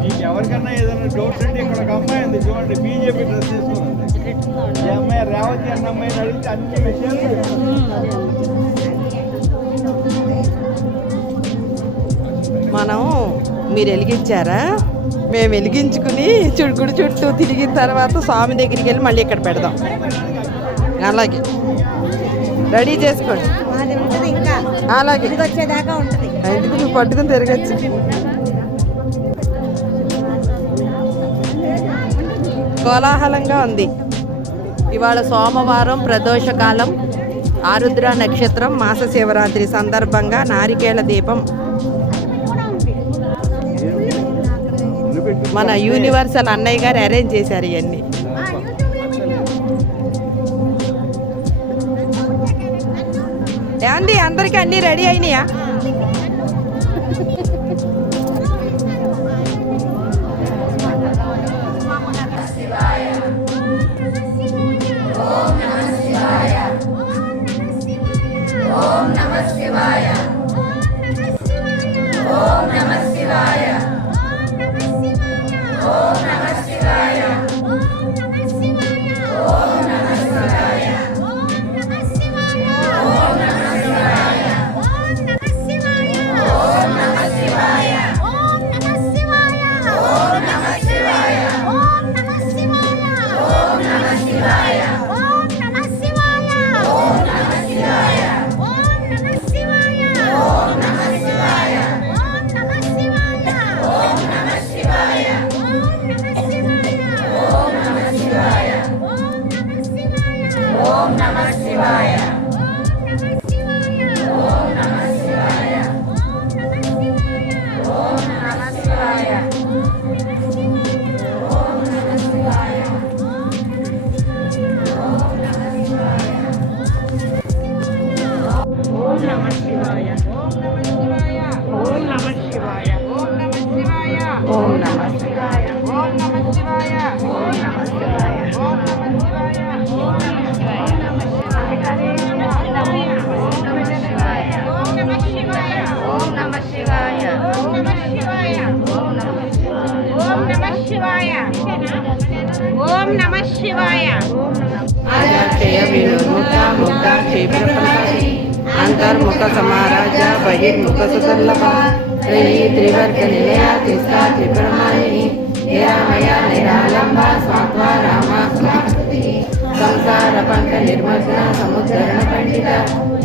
మీకు ఎవరికన్నా ఏదైనా డౌట్స్ అంటే ఇక్కడ ఒక అమ్మాయి ఉంది చూడండి, బీజేపీ డ్రెస్ చేసుకున్నది. ఈ అమ్మాయి రేవతి అన్న అమ్మాయిని అడిగితే అన్ని విషయాలు మనం మీరు వెలిగించారా? మేము వెలిగించుకుని చుడుకుడు చుట్టూ తిరిగిన తర్వాత స్వామి దగ్గరికి వెళ్ళి మళ్ళీ ఇక్కడ పెడదాం. అలాగే రెడీ చేసుకోండి. అలాగే వచ్చేదాకా ఉంటుంది. ఇంటికి నువ్వు పట్టుకుని తిరగచ్చు. కోలాహలంగా ఉంది. ఇవాళ సోమవారం, ప్రదోషకాలం, ఆరుద్ర నక్షత్రం, మాస శివరాత్రి సందర్భంగా నారికేళ దీపం మన యూనివర్సల్ అన్నయ్య గారు అరేంజ్ చేశారు. ఇవన్నీ ఏంది అందరికీ అన్నీ రెడీ అయినాయా? అంతర్ముఖ సమారాజ బహిర్ముఖ సుదుర్లభ త్రివర్గ నిలయ తిస్తా త్రిపురమాలిని నిరామయ నిరాలంబ స్వాత్వా రామ సంసార పంక నిర్మగ్న సముద్ధరణ పండిత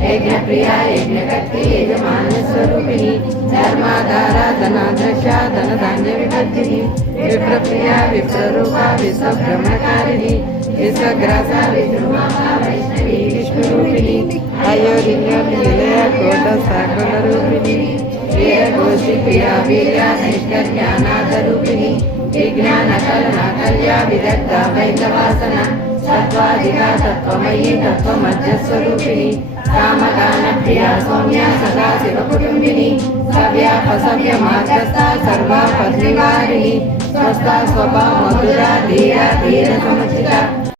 యజ్ఞ ప్రియ యజ్ఞకర్తి యజమాన్య స్వరూపిణి ధర్మాధార ధనాదృశ ధనధాన్య విభర్తిని విప్రప్రియ విప్రరూప విశ్వబ్రహ్మకారిణి విశ్వగ్రాస విష్ణుమాత వైష్ణవి విష్ణురూపిణి అయోలింగం నిలయ కోట సాకుల రూపిణి వీరఘోషి ప్రియా వీర్య నైష్కర్యానాథరూపిణి విజ్ఞాన కలన కల్యా విదగ్ధ వైద్యవాసన సత్వాధిక తత్వమయీ తత్వమధ్యస్వరూపిణి కామగాన ప్రియ సౌమ్య సదా శివ కుటుంబిని సవ్యాపసవ్య మార్గస్థ సర్వాపద్నివారిణి స్వస్థ స్వభావ మధుర ధీర ధీర సముచిత